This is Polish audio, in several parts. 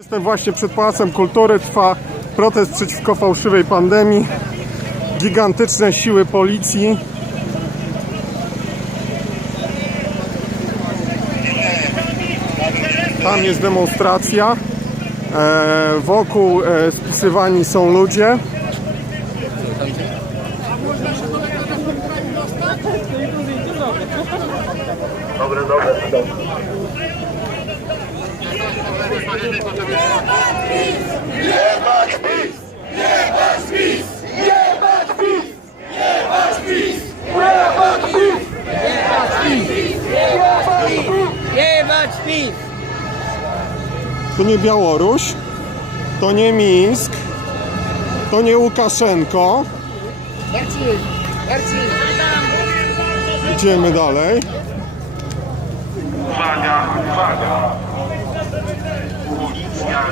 Jestem właśnie przed Pałacem Kultury, trwa protest przeciwko fałszywej pandemii. Gigantyczne siły policji. Tam jest demonstracja. E, wokół e, spisywani są ludzie. Dobre, dobre, dobre. Jebać PiS! Jebać PiS! Jebać PiS! Jebać PiS! Jebać PiS! Jebać PiS! Jebać PiS! To nie Białoruś, to nie Mińsk, to nie Łukaszenko. Idziemy dalej. Uwaga, uwaga! Policja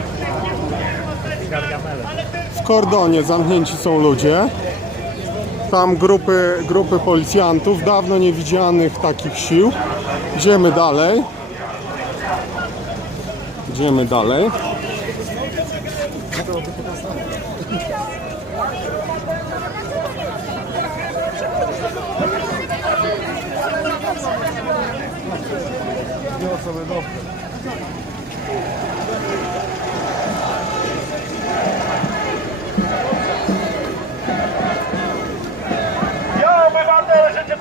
W kordonie zamknięci są ludzie. Tam grupy, grupy policjantów, dawno niewidzianych takich sił. Idziemy dalej. Idziemy dalej. Ja,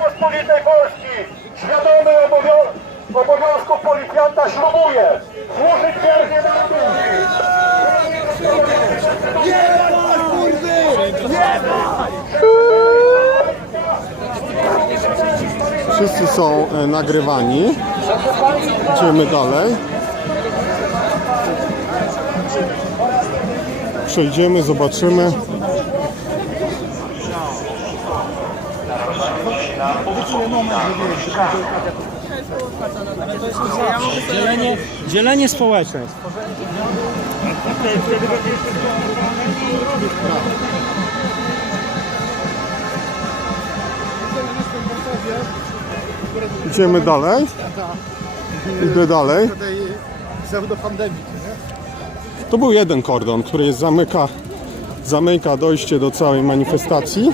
obywatel Rzeczypospolitej Polski, świadomy obowią- obowiązków policjanta, ślubuję służyć wiernie narodowi. Wszyscy są e, nagrywani. Idziemy dalej. Przejdziemy, zobaczymy. Dzielenie, dzielenie społeczne. jest. Idziemy dalej. Idę dalej. To był jeden kordon, który zamyka, zamyka dojście do całej manifestacji.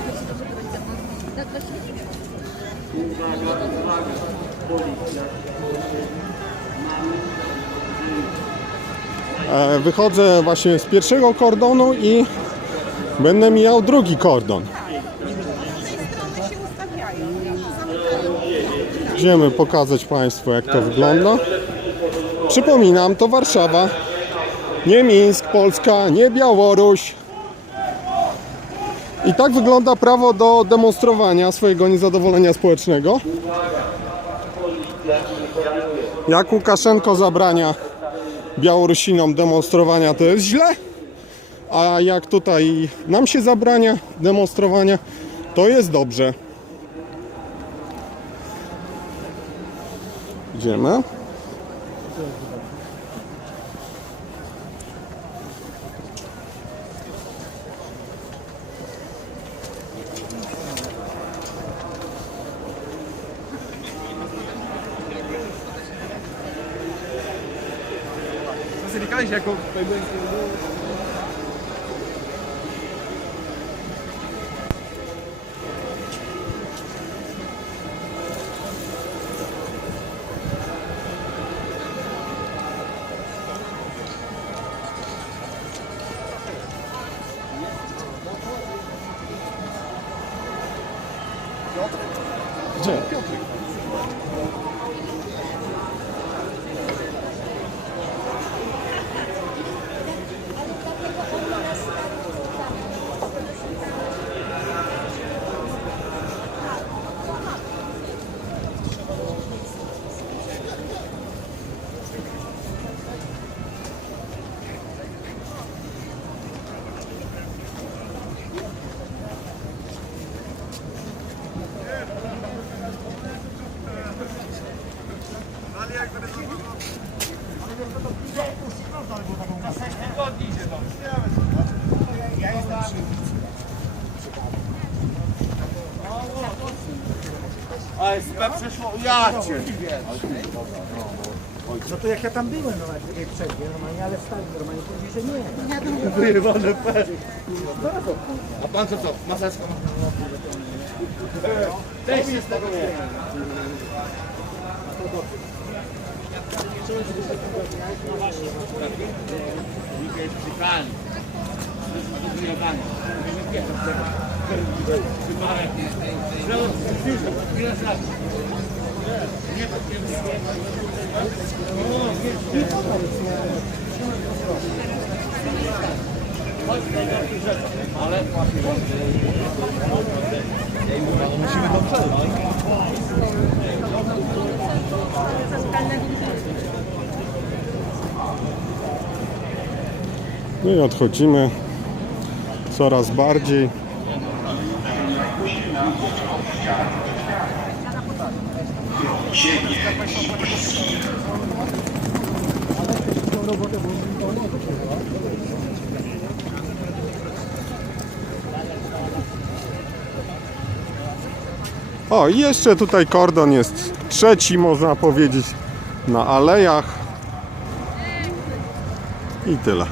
Wychodzę właśnie z pierwszego kordonu i będę mijał drugi kordon. Idziemy pokazać Państwu jak to wygląda. Przypominam, to Warszawa. Nie Mińsk, Polska, nie Białoruś. I tak wygląda prawo do demonstrowania swojego niezadowolenia społecznego. Jak Łukaszenko zabrania Białorusinom demonstrowania, to jest źle. A jak tutaj nam się zabrania demonstrowania, to jest dobrze. Idziemy. to se říká, že jako Gdzie? Piotr. ASP przeszło, ja cię. No to jak ja tam byłem, no jak tutaj przejdzie, normalnie, ale wstali normalnie, powiedzieli, że nie. Musimy to przeżyć. No i odchodzimy coraz bardziej. O, i jeszcze tutaj kordon jest trzeci, można powiedzieć, na alejach. I tyle.